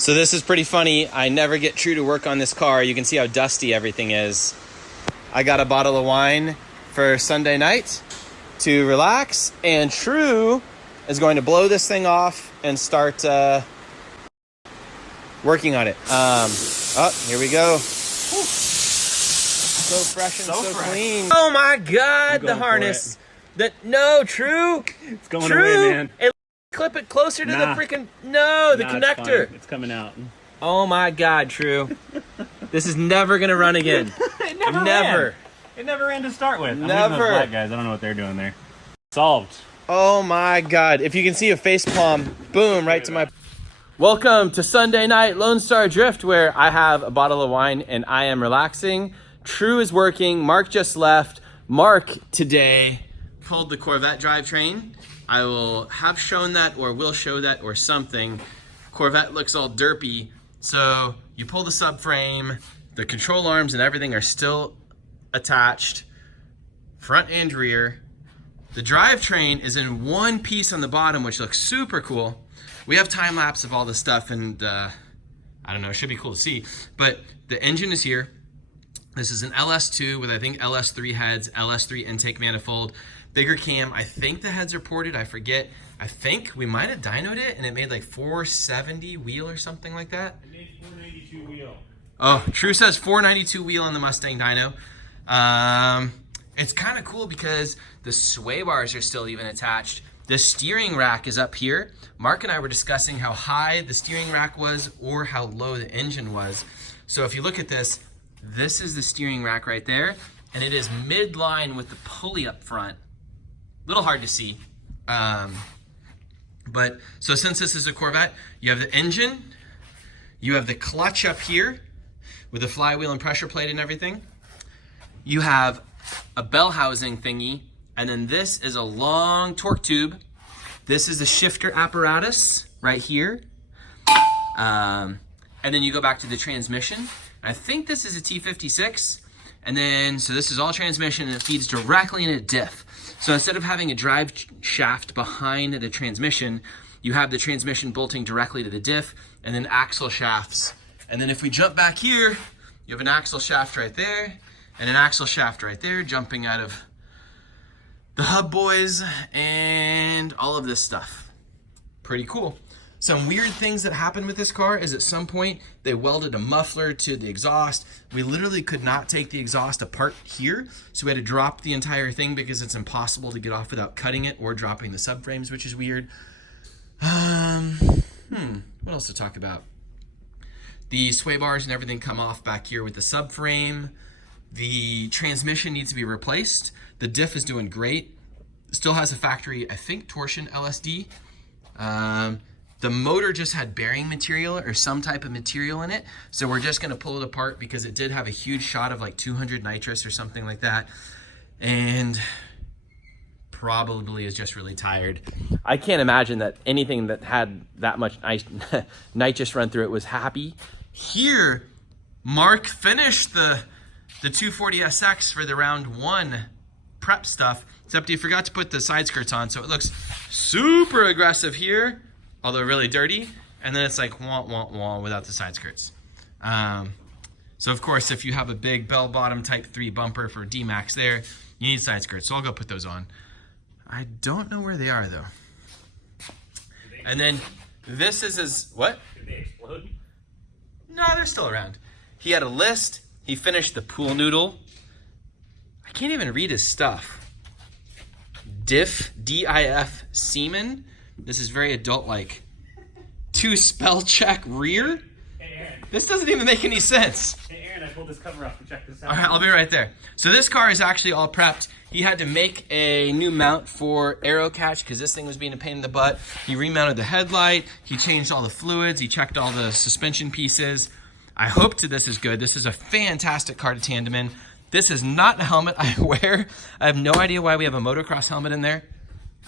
So this is pretty funny. I never get True to work on this car. You can see how dusty everything is. I got a bottle of wine for Sunday night to relax, and True is going to blow this thing off and start working on it. Oh, here we go. Whew. So fresh and so clean. Oh my God, the harness. No, True. It's going away, man. Clip it closer to the freaking, the connector. It's coming out. Oh my God, True. This is never going to run again. It never ran. It never ran to start with. Never. I'm leaving those black guys. I don't know what they're doing there. Solved. Oh my God. If you can see a face palm, boom, right to my... Welcome to Sunday night Lone Star Drift, where I have a bottle of wine and I am relaxing. True is working. Mark just left. Mark today pulled the Corvette drivetrain. I will have shown that, or will show that, or something. Corvette looks all derpy. So you pull the subframe, the control arms and everything are still attached, front and rear. The drivetrain is in one piece on the bottom, which looks super cool. We have time lapse of all this stuff, and I don't know, it should be cool to see. But the engine is here. This is an LS2 with, I think, LS3 heads, LS3 intake manifold. Bigger cam. I think the heads are ported. I forget. I think we might have dynoed it and it made like 470 wheel or something like that. It made 492 wheel. Oh, True says 492 wheel on the Mustang dyno. It's kind of cool because the sway bars are still even attached. The steering rack is up here. Mark and I were discussing how high the steering rack was or how low the engine was. So if you look at this, this is the steering rack right there, and it is midline with the pulley up front. Little hard to see. But so since this is a Corvette, you have the engine, you have the clutch up here with the flywheel and pressure plate and everything. You have a bell housing thingy, and then this is a long torque tube. This is the shifter apparatus right here. And then you go back to the transmission. I think this is a T56. And then, so this is all transmission and it feeds directly in a diff. So instead of having a drive shaft behind the transmission, you have the transmission bolting directly to the diff and then axle shafts. And then if we jump back here, you have an axle shaft right there and an axle shaft right there jumping out of the hub boys and all of this stuff. Pretty cool. Some weird things that happened with this car is at some point they welded a muffler to the exhaust. We literally could not take the exhaust apart here, so we had to drop the entire thing because it's impossible to get off without cutting it or dropping the subframes, which is weird. What else to talk about? The sway bars and everything come off back here with the subframe. The transmission needs to be replaced. The diff is doing great. Still has a factory, I think, torsion LSD. The motor just had bearing material or some type of material in it. So we're just gonna pull it apart because it did have a huge shot of like 200 nitrous or something like that. And probably is just really tired. I can't imagine that anything that had that much nitrous run through it was happy. Here, Mark finished the 240SX for the round one prep stuff, except he forgot to put the side skirts on. So it looks super aggressive here, although really dirty, and then it's like wah, wah, wah without the side skirts. So of course, if you have a big bell-bottom Type 3 bumper for D-Max there, you need side skirts, so I'll go put those on. I don't know where they are, though. And then this is his, what? Did they explode? No, they're still around. He had a list. He finished the pool noodle. I can't even read his stuff. Diff, D-I-F, semen. This is very adult-like. To spell check rear? Hey, Aaron. This doesn't even make any sense. Hey, Aaron, I pulled this cover off to check this out. All right, I'll be right there. So this car is actually all prepped. He had to make a new mount for aero catch because this thing was being a pain in the butt. He remounted the headlight. He changed all the fluids. He checked all the suspension pieces. I hope this is good. This is a fantastic car to tandem in. This is not a helmet I wear. I have no idea why we have a motocross helmet in there.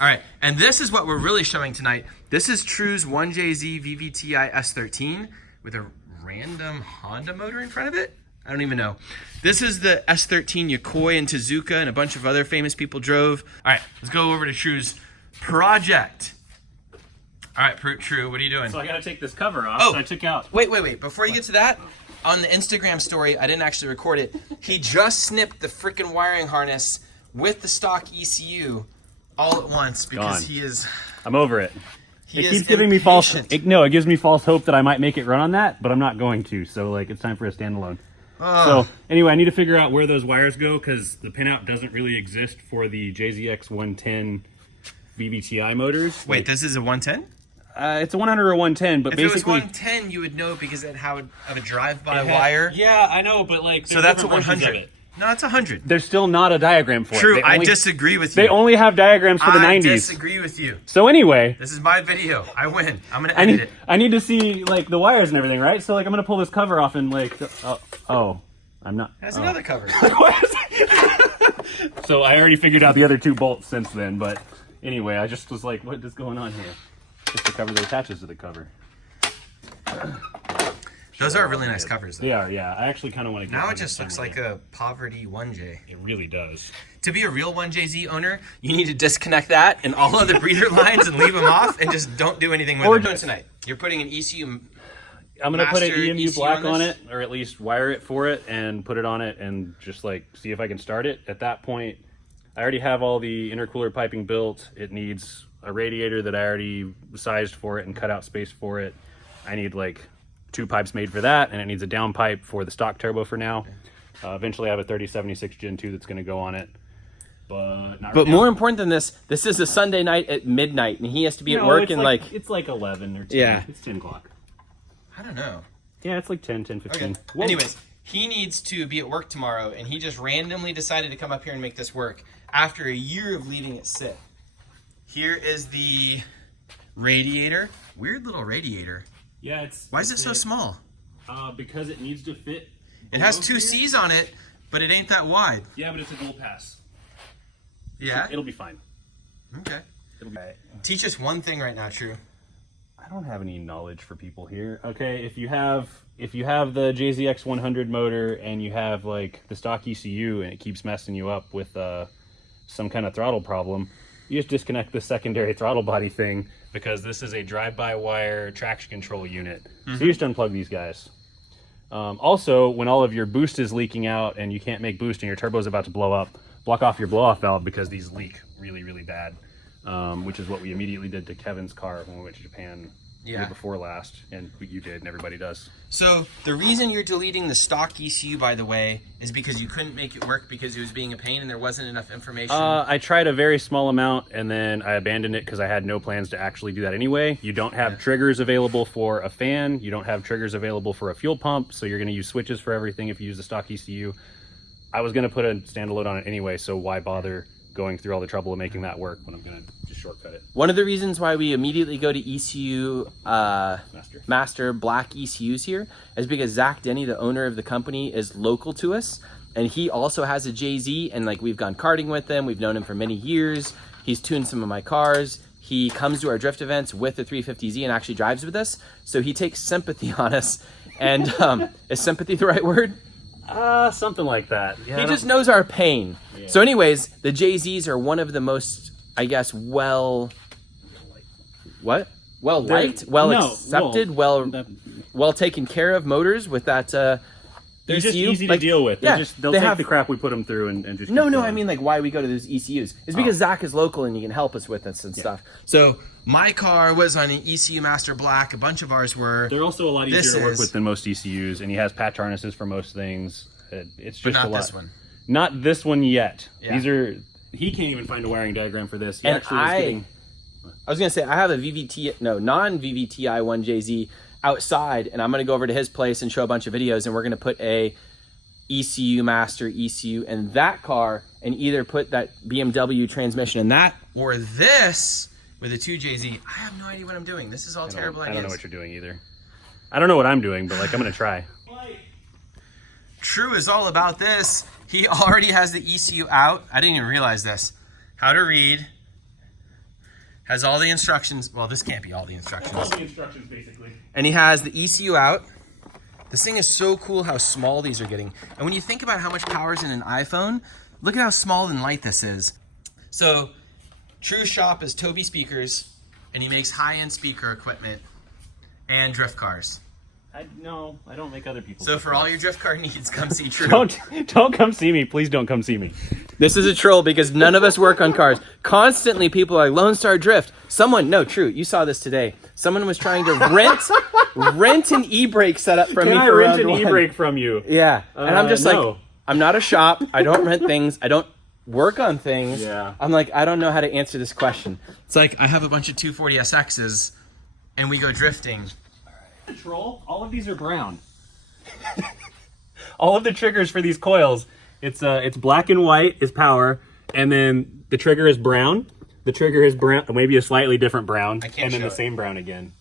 All right, and this is what we're really showing tonight. This is True's 1JZ VVTi S13 with a random Honda motor in front of it. I don't even know. This is the S13 Yokoi and Tezuka and a bunch of other famous people drove. All right, let's go over to True's project. All right, True, what are you doing? So I gotta take this cover off. Oh. So I took out. Wait. Before you get to that, on the Instagram story, I didn't actually record it. He just snipped the freaking wiring harness with the stock ECU all at once because Gone. he is. I'm over it. He It is keeps giving me false. impatient. No, it gives me false hope that I might make it run on that, but I'm not going to. So like, it's time for a standalone. So anyway, I need to figure out where those wires go because the pinout doesn't really exist for the JZX 110 VVTi motors. Wait, this is a 110? It's a 100 or 110, but If it was basically 110, you would know because it had a drive-by wire. Yeah, I know, but like, So that's a 100. No, it's 100. There's still not a diagram for True, it. I disagree with you. They only have diagrams for the I 90s. disagree with you. So anyway, This is my video. I win. I'm gonna edit it. I need to see like the wires and everything, right? So like, I'm gonna pull this cover off and like, I'm not. There's another cover. So I already figured out the other two bolts since then, but anyway, I just was like, what is going on here? Just the cover that attaches to the cover. Those are really nice covers, though. They are, yeah. I actually kind of want to get Now one it just this looks time like again. a poverty 1J. It really does. To be a real 1JZ owner, you need to disconnect that and all other breather lines and leave them off and just don't do anything with them. Tonight, you're putting an ECU. I'm gonna put an Master EMU ECU black on on this? it, or at least wire it for it and put it on it and just like see if I can start it. At that point, I already have all the intercooler piping built. It needs a radiator that I already sized for it and cut out space for it. I need like 2 pipes made for that, and it needs a down pipe for the stock turbo for now. Eventually I have a 3076 Gen 2 that's gonna go on it. But not But right now. more important than this is a Sunday night at midnight, and he has to be at work it's and like it's like 11 or 10. Yeah. It's 10 o'clock. I don't know. Yeah, it's like 10, 15. Okay. Whoa. Anyways, he needs to be at work tomorrow, and he just randomly decided to come up here and make this work after a year of leaving it sit. Here is the radiator. Weird little radiator. Yeah, it's. Why is it so small? Because it needs to fit. It has below 2 here. C's on it, but it ain't that wide. Yeah, but it's a dual pass. Yeah? It'll be fine. Okay. It'll be. Teach us one thing right now, True. I don't have any knowledge for people here. Okay, if you have the JZX 100 motor and you have like the stock ECU and it keeps messing you up with some kind of throttle problem, you just disconnect the secondary throttle body thing because this is a drive-by-wire traction control unit. So you just unplug these guys. Also, when all of your boost is leaking out and you can't make boost and your turbo is about to blow up, block off your blow-off valve because these leak really, really bad. Which is what we immediately did to Kevin's car when we went to Japan the year before last, and you did, and everybody does. So the reason you're deleting the stock ECU, by the way, is because you couldn't make it work because it was being a pain and there wasn't enough information. I tried a very small amount, and then I abandoned it because I had no plans to actually do that anyway. You don't have triggers available for a fan. You don't have triggers available for a fuel pump, so you're going to use switches for everything if you use the stock ECU. I was going to put a standalone on it anyway, so why bother going through all the trouble of making that work when I'm going to just shortcut it. One of the reasons why we immediately go to ECU Master Black ECUs here is because Zach Denny, the owner of the company, is local to us, and he also has a JZ, and like we've gone karting with him. We've known him for many years. He's tuned some of my cars. He comes to our drift events with the 350Z and actually drives with us, so he takes sympathy on us. And is sympathy the right word? Something like that. Yeah, He just knows our pain. Yeah. So anyways, the JZs are one of the most, I guess, well liked, accepted, well taken care of motors with that they're just ECU. easy to deal with. They'll they take have the crap we put them through and just No, keep going. I mean like why we go to those ECUs. It's because Zach is local and he can help us with this and stuff. So my car was on an ECU Master Black. A bunch of ours were. They're also a lot easier This to work is- with than most ECUs, and he has patch harnesses for most things. It's just But not a lot. this one. Not this one yet. Yeah. These are. He can't even find a wiring diagram for this. He And actually was getting. I was gonna say I have a non-VVTi 1JZ outside, and I'm gonna go over to his place and show a bunch of videos, and we're gonna put a ECU Master ECU in that car, and either put that BMW transmission in that or this with a 2JZ. I have no idea what I'm doing. This is all terrible I ideas. don't know what you're doing either. I don't know what I'm doing, but like I'm gonna try. True is all about this. He already has the ECU out. I didn't even realize this. How to read. Has all the instructions. Well, this can't be all the instructions. All the instructions, basically. And he has the ECU out. This thing is so cool how small these are getting. And when you think about how much power is in an iPhone, look at how small and light this is. So, True shop is Toby speakers. and he makes high-end speaker equipment and drift cars. No, I don't make other people. So for all your drift car needs, come see True. Don't come see me. Please don't come see me. This is a troll because none of us work on cars. Constantly people are like, Lone Star Drift. True, you saw this today. Someone was trying to rent an e-brake setup from me. Can I rent an e-brake from you? Yeah. And I'm just no. like, I'm not a shop. I don't rent things. I don't work on things. Yeah. I'm like, I don't know how to answer this question. It's like, I have a bunch of 240SXs and we go drifting. Troll, all of these are brown. All of the triggers for these coils, it's black and white is power, and then the trigger is brown. The trigger is brown, maybe a slightly different brown, and then the same brown again.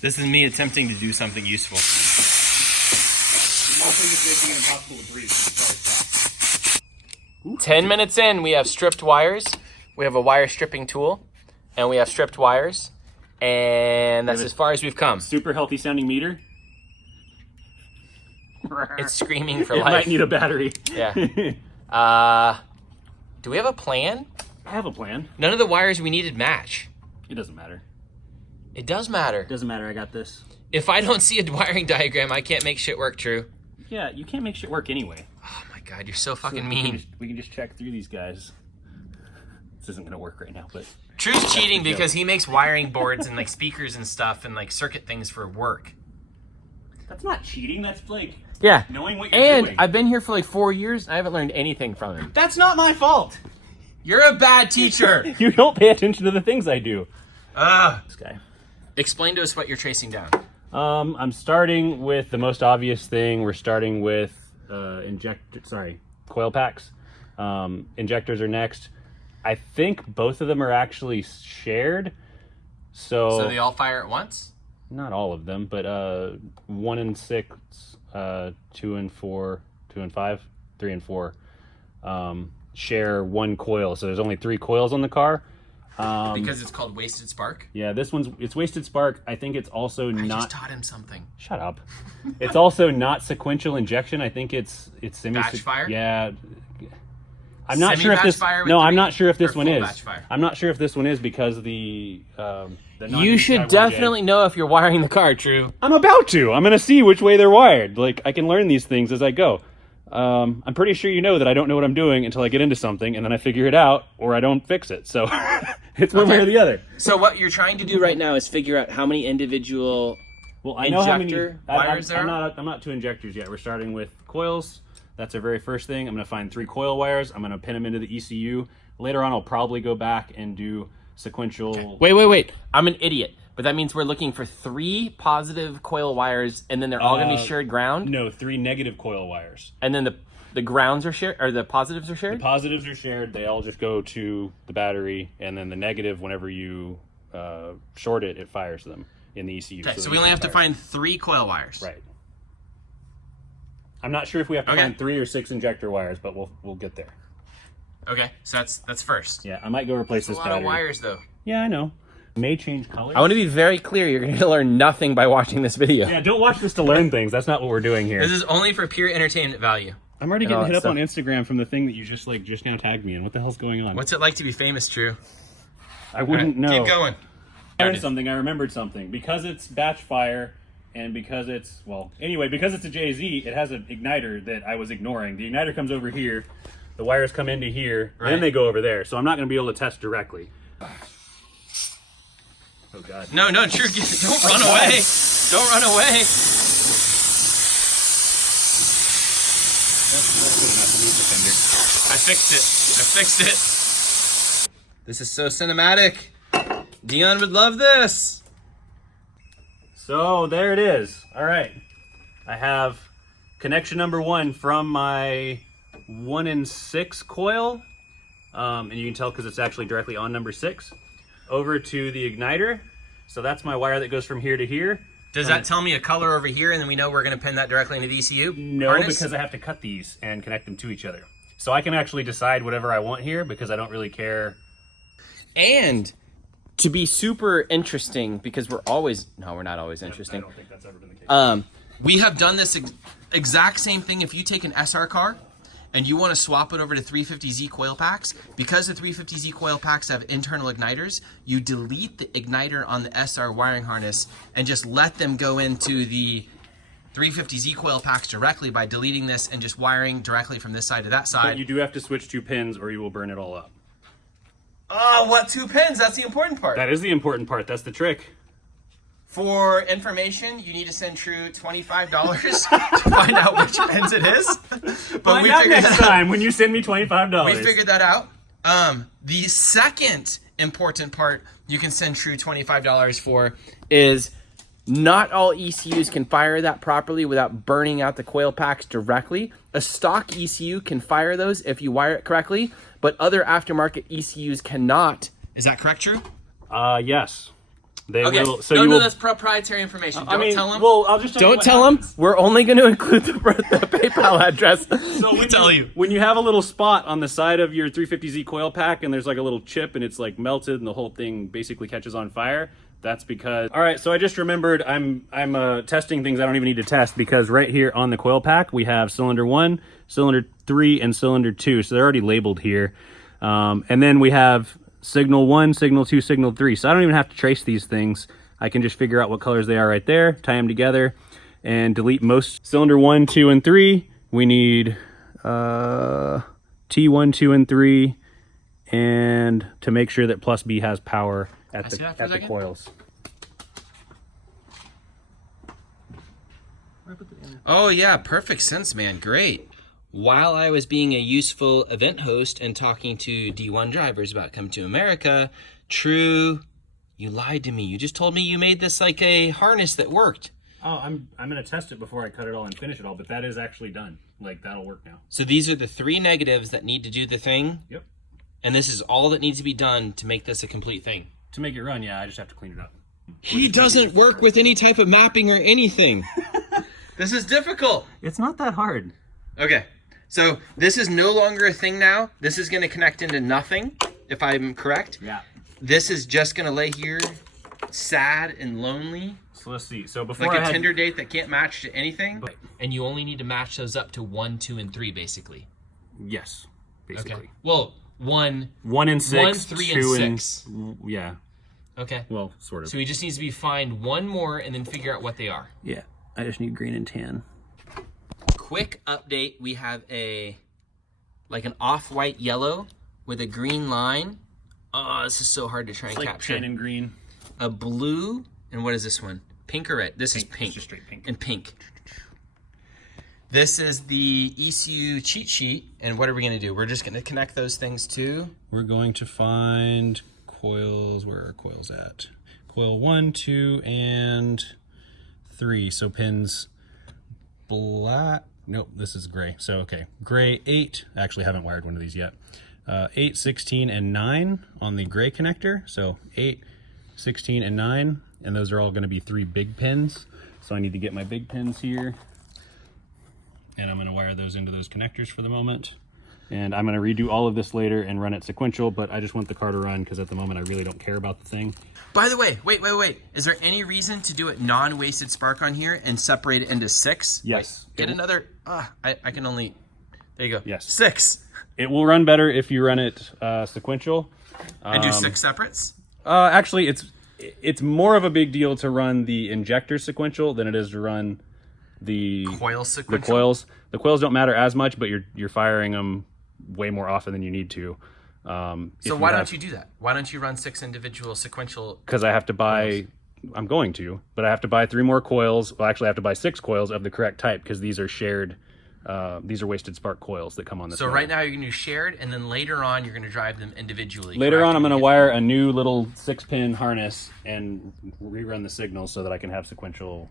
This is me attempting to do something useful. 10 minutes in, we have stripped wires. We have a wire stripping tool, and we have stripped wires, and that's as far as we've come. Super healthy sounding meter. It's screaming for it life. Might need a battery. Yeah. Do we have a plan? I have a plan. None of the wires we needed match. It doesn't matter. It does matter. It doesn't matter. I got this. If I don't see a wiring diagram, I can't make shit work, True. Yeah, you can't make shit work anyway. Oh my god, you're so fucking mean. We can just check through these guys. This isn't gonna work right now, but True's cheating because he makes wiring boards and like speakers and stuff and like circuit things for work. That's not cheating. That's like knowing what you're and doing. I've been here for like 4 years. I haven't learned anything from him. That's not my fault. You're a bad teacher. You don't pay attention to the things I do. This guy. Explain to us what you're tracing down. I'm starting with the most obvious thing. We're starting with coil packs. Injectors are next. I think both of them are actually shared. So they all fire at once? Not all of them, but 1 and 6, 2 and 4, 2 and 5, 3 and 4 share one coil. So there's only 3 coils on the car. Because it's called Wasted Spark? Yeah, it's Wasted Spark. I think it's also not... I just taught him something. Shut up. It's also not sequential injection. I think it's semi... Batch fire? Yeah. I'm not sure if this... No, I'm not sure if this one is. I'm not sure if this one is because the you should definitely know if you're wiring the car, True. I'm about to. I'm going to see which way they're wired. Like, I can learn these things as I go. I'm pretty sure you know that I don't know what I'm doing until I get into something, and then I figure it out, or I don't fix it. So it's one way or the other. So what you're trying to do right now is figure out how many individual I know how many wires there are. I'm not to injectors yet. We're starting with coils. That's our very first thing. I'm going to find 3 coil wires. I'm going to pin them into the ECU. Later on, I'll probably go back and do sequential... Wait. I'm an idiot. But that means we're looking for 3 positive coil wires, and then they're all going to be shared ground? No, 3 negative coil wires. And then the grounds are shared, or the positives are shared? The positives are shared. They all just go to the battery, and then the negative, whenever you short it, it fires them in the ECU. Okay, so we only have to find 3 coil wires. Right. I'm not sure if we have to find 3 or 6 injector wires, but we'll get there. Okay, so that's first. Yeah, I might go replace this battery. That's a lot of wires, though. Yeah, I know. May change colors. I want to be very clear. You're going to learn nothing by watching this video. Yeah, don't watch this to learn things. That's not what we're doing here. This is only for pure entertainment value. I'm already getting hit up on Instagram from the thing that you just now tagged me in. What the hell's going on? What's it like to be famous, True? I wouldn't know. Keep going. I remembered something. Because it's batch fire, and because it's, because it's a JZ, it has an igniter that I was ignoring. The igniter comes over here, the wires come into here, and then they go over there. So I'm not going to be able to test directly. Oh, God. No, True, don't run away. Don't run away. I fixed it. This is so cinematic. Dion would love this. So there it is. All right. I have connection number 1 from my 1 and 6 coil. And you can tell because it's actually directly on number 6. Over to the igniter. So that's my wire that goes from here to here. Does that tell me a color over here and then we know we're going to pin that directly into the ECU? No, harness? Because I have to cut these and connect them to each other. So I can actually decide whatever I want here because I don't really care. And to be super interesting, because we're not always interesting. I don't think that's ever been the case. We have done this exact same thing. If you take an SR car and you want to swap it over to 350Z coil packs, because the 350Z coil packs have internal igniters, you delete the igniter on the SR wiring harness and just let them go into the 350Z coil packs directly by deleting this and just wiring directly from this side to that side. But you do have to switch 2 pins or you will burn it all up. Oh, what 2 pins? That's the important part. That is the important part. That's the trick. For information, you need to send True $25 to find out which pins it is. But Find out next time when you send me $25. We figured that out. The second important part you can send True $25 for is not all ECUs can fire that properly without burning out the coil packs directly. A stock ECU can fire those if you wire it correctly, but other aftermarket ECUs cannot. Is that correct, True? Yes. They Okay. will. So no, will. that's proprietary information. Don't tell them. Well, I'll just Don't tell them. We're only going to include the PayPal address. So when you have a little spot on the side of your 350Z coil pack and there's like a little chip and it's like melted and the whole thing basically catches on fire, that's because. All right, so I just remembered I'm testing things I don't even need to test, because right here on the coil pack we have cylinder 1, cylinder 3, and cylinder 2. So they're already labeled here, and then we have signal 1, signal 2, signal 3. So I don't even have to trace these things. I can just figure out what colors they are right there, tie them together, and delete most. Cylinder 1, 2, and 3, we need T1, 2, and 3, and to make sure that plus B has power at the coils. Oh yeah, perfect sense, man. Great. While I was being a useful event host and talking to D1 drivers about coming to America, True, you lied to me. You just told me you made this like a harness that worked. Oh, I'm gonna test it before I cut it all and finish it all, but that is actually done. Like, that'll work now. So these are the 3 negatives that need to do the thing? Yep. And this is all that needs to be done to make this a complete thing? To make it run, yeah, I just have to clean it up. He doesn't work with any type of mapping or anything. This is difficult. It's not that hard. Okay, so this is no longer a thing now. This is going to connect into nothing, if I'm correct. Yeah. This is just going to lay here, sad and lonely. So let's see. So before Like a Tinder date that can't match to anything. But- And you only need to match those up to 1, 2, and 3, basically. Yes, basically. Okay. Well, 1, 1 and 6. 1, 3, 2 and 6. Yeah. Okay. Well, sort of. So he just needs to be find 1 more and then figure out what they are. Yeah. I just need green and tan. Quick update, we have like an off-white yellow with a green line. Oh, this is so hard to try and capture. Tan and green. A blue, and what is this one? Pink or red? This is Pink. pink. It's just straight pink. And pink. This is the ECU cheat sheet, and what are we going to do? We're just going to connect those things too. We're going to find coils. Where are coils at? Coil 1, 2, and 3. So pins black. Nope, this is gray. So, okay. Gray 8. I actually haven't wired one of these yet. 8, 16, and 9 on the gray connector. So 8, 16, and 9. And those are all going to be 3 big pins. So I need to get my big pins here. And I'm going to wire those into those connectors for the moment. And I'm going to redo all of this later and run it sequential, but I just want the car to run because at the moment I really don't care about the thing. By the way, wait. Is there any reason to do it non-wasted spark on here and separate it into 6? Yes. Wait, get another, I can only, there you go. Yes. 6. It will run better if you run it sequential. And do 6 separates? Actually, it's more of a big deal to run the injector sequential than it is to run the Coil sequential? The coils. The coils don't matter as much, but you're firing them way more often than you need to. So why don't you do that? Why don't you run 6 individual sequential? Because I have to buy, I'm going to, but I have to buy 3 more coils. Well, actually I have to buy 6 coils of the correct type because these are shared, these are wasted spark coils that come on this. So motor. right now you're going to do shared, and then later on you're going to drive them individually. Later correct? on I'm going to wire a new little 6-pin harness and rerun the signals so that I can have sequential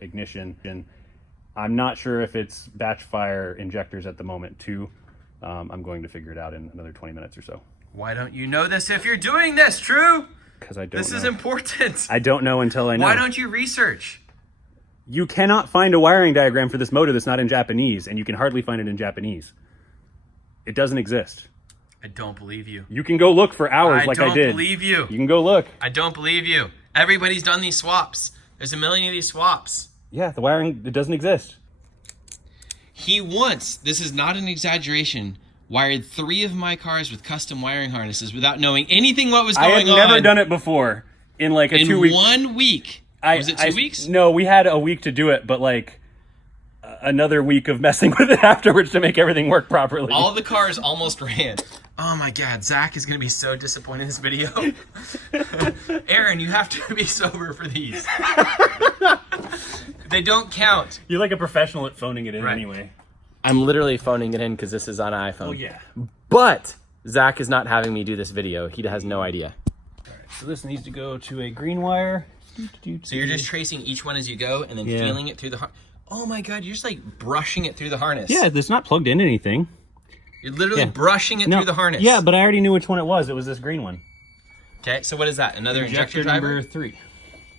ignition. And I'm not sure if it's batch fire injectors at the moment too. I'm going to figure it out in another 20 minutes or so. Why don't you know this if you're doing this, True? Because I don't This know. is important. I don't know until I know. Why don't you research? You cannot find a wiring diagram for this motor that's not in Japanese, and you can hardly find it in Japanese. It doesn't exist. I don't believe you. You can go look for hours like I did. I don't believe you. You can go look. I don't believe you. Everybody's done these swaps. There's a million of these swaps. Yeah, the wiring, it doesn't exist. He once, this is not an exaggeration, wired 3 of my cars with custom wiring harnesses without knowing anything what was going on. I had never done it before in like a 2 week. In 1 week. Was it 2 weeks? No, we had a week to do it, but like another week of messing with it afterwards to make everything work properly. All the cars almost ran. Oh my God, Zach is going to be so disappointed in this video. Aaron, you have to be sober for these. They don't count. You're like a professional at phoning it in anyway. I'm literally phoning it in because this is on an iPhone. Oh yeah. But Zach is not having me do this video. He has no idea. All right, so this needs to go to a green wire. So you're just tracing each one as you go and then feeling it through the harness. Oh my God, you're just like brushing it through the harness. Yeah, it's not plugged into anything. You're literally brushing it through the harness. Yeah, but I already knew which one it was. It was this green one. Okay, so what is that? Another injector driver? Number 3.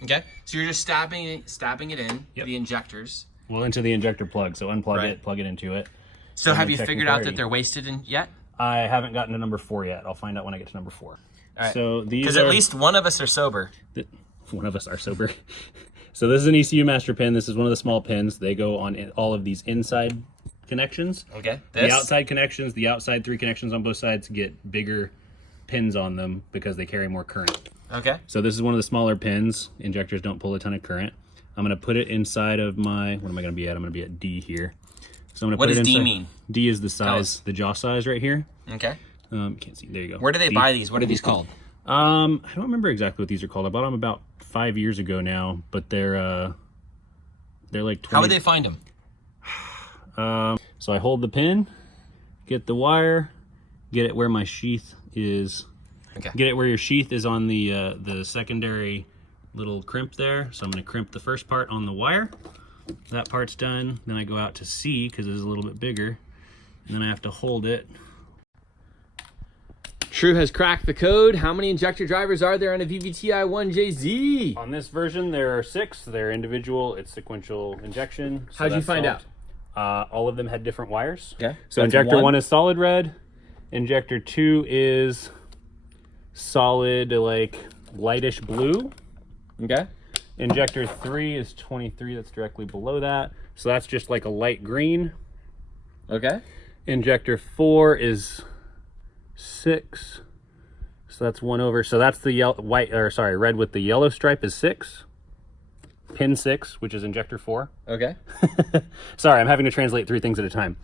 Okay, so you're just stabbing it in, the injectors. Well, into the injector plug. So unplug it, plug it into it. So have you figured out that they're wasted yet? I haven't gotten to number 4 yet. I'll find out when I get to number 4. All right. So these because at least one of us are sober. One of us are sober. So this is an ECU master pin. This is one of the small pins. They go on all of these inside connections. Okay. The outside connections, the outside 3 connections on both sides get bigger pins on them because they carry more current. Okay. So this is one of the smaller pins. Injectors don't pull a ton of current. I'm going to put it inside of my, what am I going to be at? I'm going to be at D here. So I'm going to what put does it inside. D mean? D is the size, the jaw size right here. Okay. Can't see. There you go. Where do they buy these? What are these called? I don't remember exactly what these are called. I bought them about 5 years ago now, but they're like 20. How would they find them? So I hold the pin, get the wire, get it where my sheath is. Okay. Get it where your sheath is on the secondary little crimp there. So I'm going to crimp the first part on the wire. That part's done. Then I go out to C because it's a little bit bigger. And then I have to hold it. True has cracked the code. How many injector drivers are there on a VVTi 1JZ? On this version, there are 6. They're individual. It's sequential injection. So how'd you find out? All of them had different wires. Okay. So injector 1 is solid red. Injector 2 is solid, like lightish blue. Okay. Injector 3 is 23. That's directly below that. So that's just like a light green. Okay. Injector 4 is 6. So that's 1 over. So that's the red with the yellow stripe is 6. Pin 6, which is injector 4. Okay. Sorry, I'm having to translate 3 things at a time.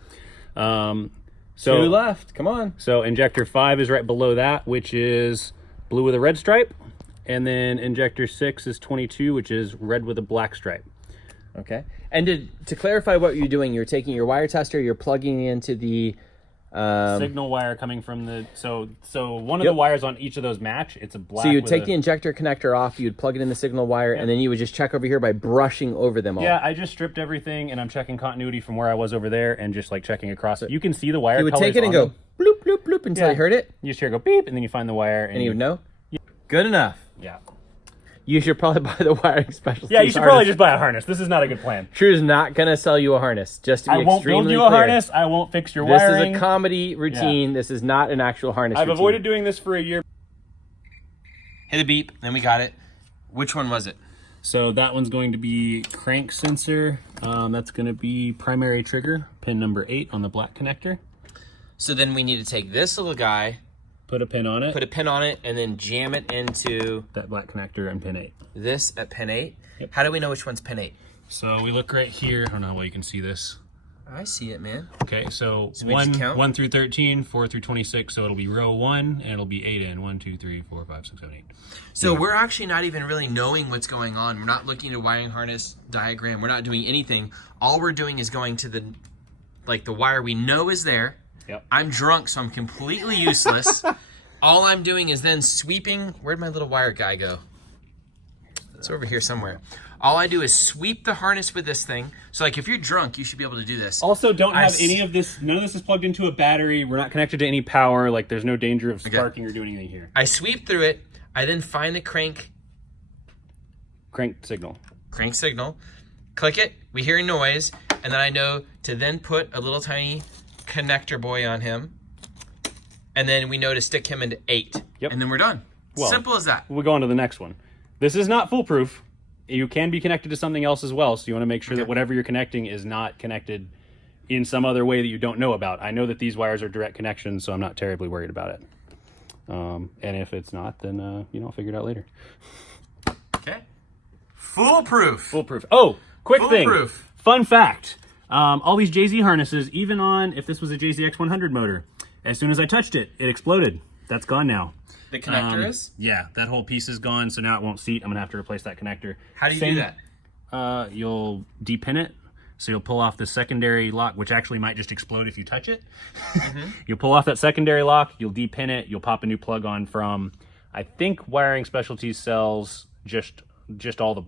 So 2 left. Come on. So injector 5 is right below that, which is blue with a red stripe. And then injector 6 is 22, which is red with a black stripe. Okay. And to clarify what you're doing, you're taking your wire tester, you're plugging into the signal wire coming from the so one of the wires on each of those match. It's a black. So you'd take the injector connector off, you'd plug it in the signal wire, and then you would just check over here by brushing over them all. Yeah, I just stripped everything, and I'm checking continuity from where I was over there, and just like checking across it. You can see the wire. You would take it and go bloop bloop bloop until you heard it. You just hear it go beep, and then you find the wire, and you would know. Yeah. Good enough. Yeah. You should probably buy the wiring specialty. Yeah, you should probably just buy a harness. This is not a good plan. True's not going to sell you a harness, just to be extremely clear. I won't build you a harness. I won't fix your wiring. This is a comedy routine. Yeah. This is not an actual harness I've avoided doing this for a year. Hit a beep, then we got it. Which one was it? So that one's going to be crank sensor. That's going to be primary trigger, pin number 8 on the black connector. So then we need to take this little guy, put a pin on it. Put a pin on it, and then jam it into that black connector and pin 8. This at pin 8? Yep. How do we know which one's pin 8? So we look right here. I don't know how well you can see this. I see it, man. Okay, so 1 through 13, 4 through 26. So it'll be row 1, and it'll be 8 in. 1, 2, 3, 4, 5, 6, 7, 8. So we're actually not even really knowing what's going on. We're not looking at a wiring harness diagram. We're not doing anything. All we're doing is going to the wire we know is there. Yep. I'm drunk, so I'm completely useless. All I'm doing is then sweeping. Where'd my little wire guy go? It's over here somewhere. All I do is sweep the harness with this thing. So like if you're drunk, you should be able to do this. Also, don't have any of this. None of this is plugged into a battery. We're not connected to any power. Like there's no danger of sparking or doing anything here. I sweep through it. I then find the crank signal. Crank signal. Click it. We hear a noise. And then I know to then put a little tiny connector boy on him. and then we know to stick him into 8. Yep. And then we're done. Well, simple as that. We'll go on to the next one. This is not foolproof. You can be connected to something else as well, so you want to make sure that whatever you're connecting is not connected in some other way that you don't know about. I know that these wires are direct connections, so I'm not terribly worried about it. And if it's not, then I'll figure it out later. Okay. Foolproof. Foolproof. Oh, quick Foolproof. thing. Fun fact. All these JZ harnesses, even on, if this was a JZX 100 motor, as soon as I touched it, it exploded. That's gone now. The connector is? Yeah, that whole piece is gone, so now it won't seat. I'm going to have to replace that connector. How do you do that? You'll depin it. So you'll pull off the secondary lock, which actually might just explode if you touch it. You'll pull off that secondary lock, you'll depin it, you'll pop a new plug on from, I think Wiring Specialties sells just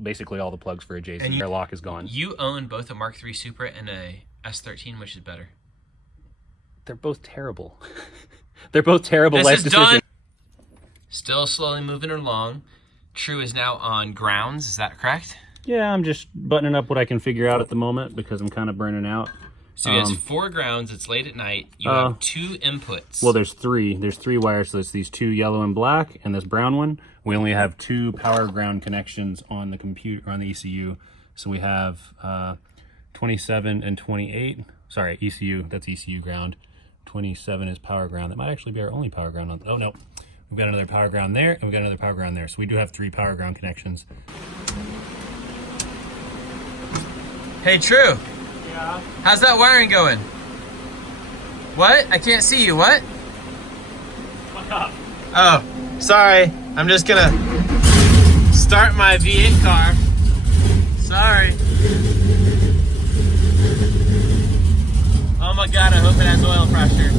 basically all the plugs for a JZ. Their lock is gone. You own both a Mark III Supra and a S13, which is better? They're both terrible. They're both terrible This life is decisions. done. Still slowly moving along. True is now on grounds, is that correct? Yeah, I'm just buttoning up what I can figure out at the moment because I'm kind of burning out. So he has 4 grounds, it's late at night, you have 2 inputs. Well, there's 3. There's 3 wires, so it's these 2 yellow and black and this brown one. We only have 2 power ground connections on the computer, on the ECU. So we have 27 and 28. Sorry, ECU, that's ECU ground. 27 is power ground. That might actually be our only power ground on, oh no. We've got another power ground there, and we've got another power ground there. So we do have 3 power ground connections. Hey, True. Yeah. How's that wiring going? What? I can't see you. What? What's up? Oh, sorry. I'm just gonna start my V8 car. Sorry. Oh my God, I hope it has oil pressure.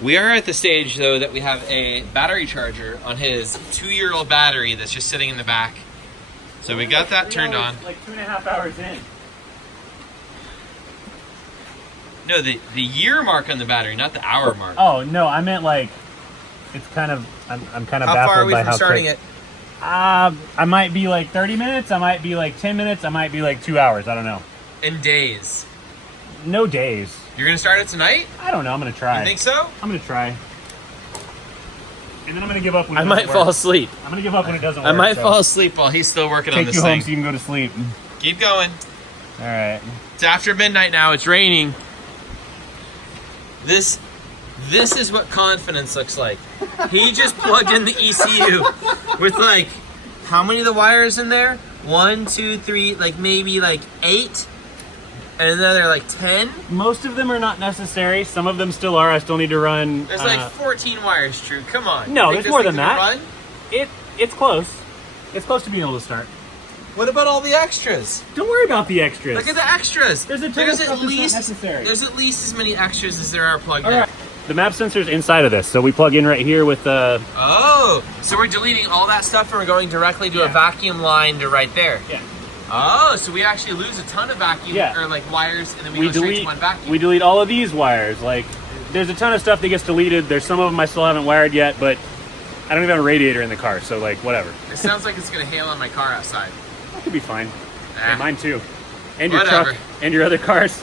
We are at the stage though that we have a battery charger on his 2-year-old battery that's just sitting in the back. So we got that turned on. Like 2.5 hours in. No, the year mark on the battery, not the hour mark. Oh no, I meant like it's kind of I'm kind of How baffled far are we by from how starting quick. it? I might be like 30 minutes. I might be like 10 minutes. I might be like 2 hours. I don't know. In days. No days. You're gonna start it tonight? I don't know. I'm gonna try. You think so? I'm gonna try. And then I'm gonna give up when it I doesn't might fall work. asleep. I'm gonna give up when it doesn't I work. might so fall asleep while he's still working on Take this you thing. home so you can go to sleep. Keep going. All right. It's after midnight now. It's raining. This is what confidence looks like. He just plugged in the ECU with like, how many of the wires in there? 1, 2, 3, like maybe like 8, and another like 10. Most of them are not necessary. Some of them still are. I still need to run. There's like 14 wires, True. Come on. No, You think there's more this than thing's that. gonna run? It's close. It's close to being able to start. What about all the extras? Don't worry about the extras. Look at the extras. There's a ton of stuff that's not necessary. There's at least as many extras as there are plugged All in. right. The map sensor's inside of this, so we plug in right here with the. Oh, so we're deleting all that stuff and we're going directly to a vacuum line to right there. Yeah. Oh, so we actually lose a ton of vacuum or like wires, and then we go straight to one vacuum. We delete all of these wires. Like, there's a ton of stuff that gets deleted. There's some of them I still haven't wired yet, but I don't even have a radiator in the car, so like whatever. It sounds like it's gonna hail on my car outside. That could be fine. Nah. And mine too. And your Whatever. truck and your other cars.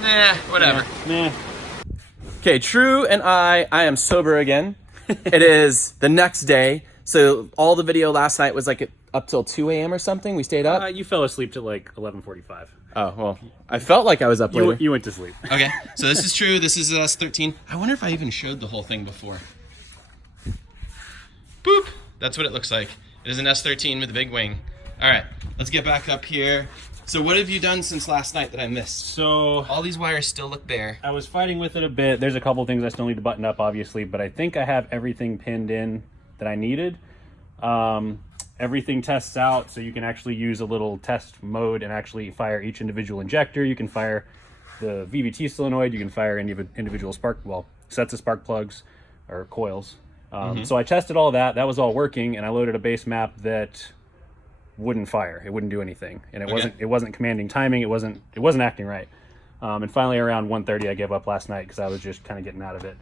Nah, whatever. Nah. Okay, True and I am sober again. It is the next day. So all the video last night was like up till 2 a.m. or something. We stayed up. You fell asleep till like 11:45. Oh, well, I felt like I was up later. You went to sleep. Okay, so this is True. This is S13. I wonder if I even showed the whole thing before. Boop. That's what it looks like. It is an S13 with a big wing. All right, let's get back up here. So what have you done since last night that I missed? So All these wires still look bare. I was fighting with it a bit. There's a couple things I still need to button up, obviously, but I think I have everything pinned in that I needed. Everything tests out, so you can actually use a little test mode and actually fire each individual injector. You can fire the VVT solenoid. You can fire individual sets of spark plugs or coils. So I tested all that. That was all working, and I loaded a base map that wouldn't fire. It wouldn't do anything, and it wasn't commanding timing. It wasn't acting right. And finally, around 1:30, I gave up last night because I was just kind of getting out of it.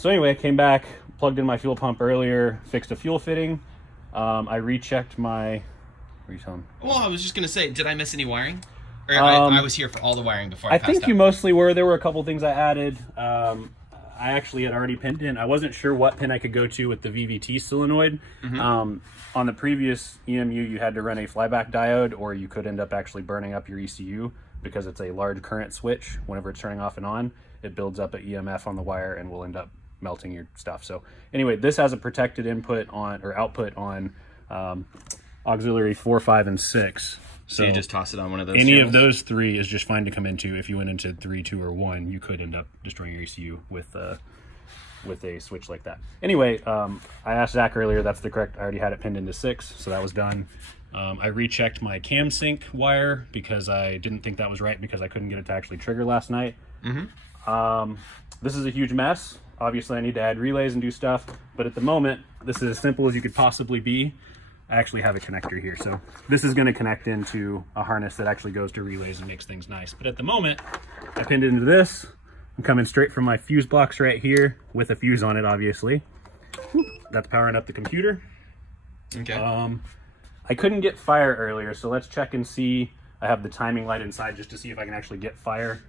So anyway, I came back, plugged in my fuel pump earlier, fixed a fuel fitting. I rechecked my. What are you telling me? Well, I was just gonna say, did I miss any wiring? Or I was here for all the wiring before I passed think out. you mostly were. There were a couple things I added. I actually had already pinned in. I wasn't sure what pin I could go to with the VVT solenoid. On the previous EMU, you had to run a flyback diode, or you could end up actually burning up your ECU because it's a large current switch. Whenever it's turning off and on, it builds up an EMF on the wire and will end up melting your stuff. So anyway, this has a protected input on, or output on, auxiliary 4, 5, and 6. So you just toss it on one of those Any channels? of those 3 is just fine to come into. If you went into 3, 2, or 1, you could end up destroying your ECU with a switch like that. Anyway, I asked Zach earlier, that's the correct, I already had it pinned into 6, so that was done. I rechecked my cam sync wire because I didn't think that was right because I couldn't get it to actually trigger last night. This is a huge mess. Obviously, I need to add relays and do stuff, but at the moment, this is as simple as you could possibly be. I actually have a connector here, so this is going to connect into a harness that actually goes to relays and makes things nice. But at the moment, I pinned it into this. I'm coming straight from my fuse box right here with a fuse on it, obviously. That's powering up the computer. Okay. I couldn't get fire earlier, so let's check and see. I have the timing light inside just to see if I can actually get fire.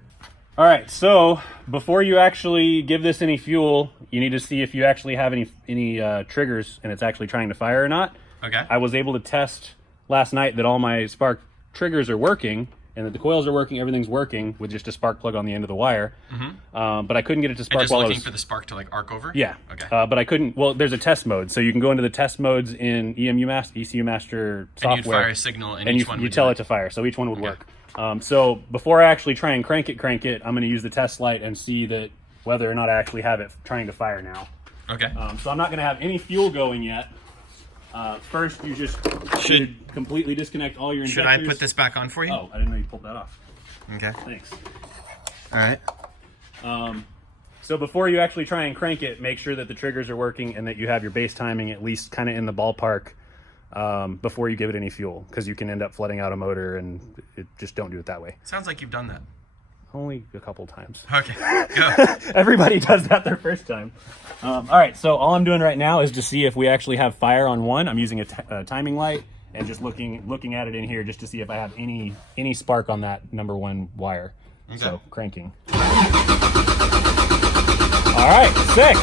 All right, so before you actually give this any fuel, you need to see if you actually have any triggers and it's actually trying to fire or not. Okay. I was able to test last night that all my spark triggers are working and that the coils are working, everything's working with just a spark plug on the end of the wire. But I couldn't get it to spark And just while looking I was... for the spark to like arc over? Yeah. Okay. But I couldn't... Well, there's a test mode, so you can go into the test modes in ECU Master software. And you'd fire a signal and each one you would tell do it to fire, so each one would work. So before I actually try and crank it, I'm going to use the test light and see that whether or not I actually have it trying to fire now. Okay. So I'm not going to have any fuel going yet. First, you just should completely disconnect all your injectors. Should I put this back on for you? Oh, I didn't know you pulled that off. Okay. Thanks. All right. So before you actually try and crank it, make sure that the triggers are working and that you have your base timing at least kind of in the ballpark before you give it any fuel, because you can end up flooding out a motor, and just don't do it that way. Sounds like you've done that. Only a couple times. Okay, go. Everybody does that their first time. All right, so all I'm doing right now is to see if we actually have fire on one. I'm using a timing light and just looking at it in here just to see if I have any spark on that number 1 wire. Okay. So cranking. All right, sick.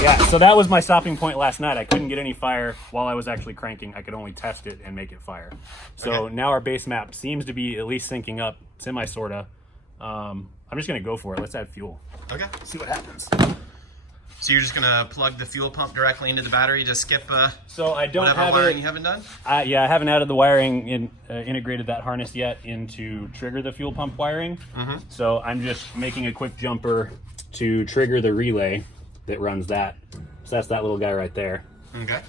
Yeah, so that was my stopping point last night. I couldn't get any fire while I was actually cranking. I could only test it and make it fire. So now our base map seems to be at least syncing up, semi-sorta. I'm just gonna go for it. Let's add fuel. Okay. See what happens. So you're just gonna plug the fuel pump directly into the battery to skip So I don't whatever have wiring it. you haven't done? Yeah, I haven't added the wiring integrated that harness yet into trigger the fuel pump wiring. So I'm just making a quick jumper to trigger the relay that runs that. So that's that little guy right there. Okay.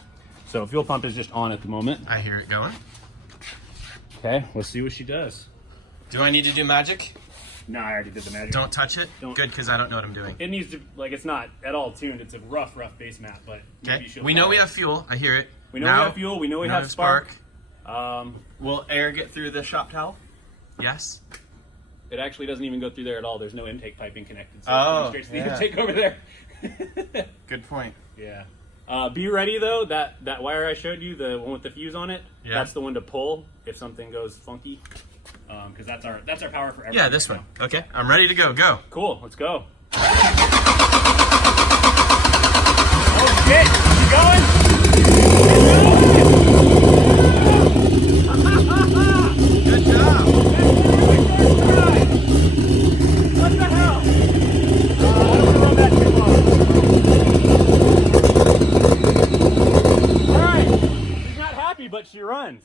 So fuel pump is just on at the moment. I hear it going. Okay, let's see what she does. Do I need to do magic? No, I already did the magic. Don't touch it? Don't. Good, because I don't know what I'm doing. It needs to, like, it's not at all tuned. It's a rough base map, but maybe Okay. she'll We know fire. we have fuel. I hear it. We know we have fuel. We know we have spark. Will air get through the shop towel? Yes. It actually doesn't even go through there at all. There's no intake piping connected. So Oh, it's straight to the yeah. intake over there. Good point. Yeah. Be ready though. That wire I showed you, the one with the fuse on it, that's the one to pull if something goes funky. Because that's our power for everything. Yeah, this one. Okay, I'm ready to go. Go. Cool. Let's go. Oh shit! You going? Good job. What the hell? I don't want to run that too long. All right. She's not happy, but she runs.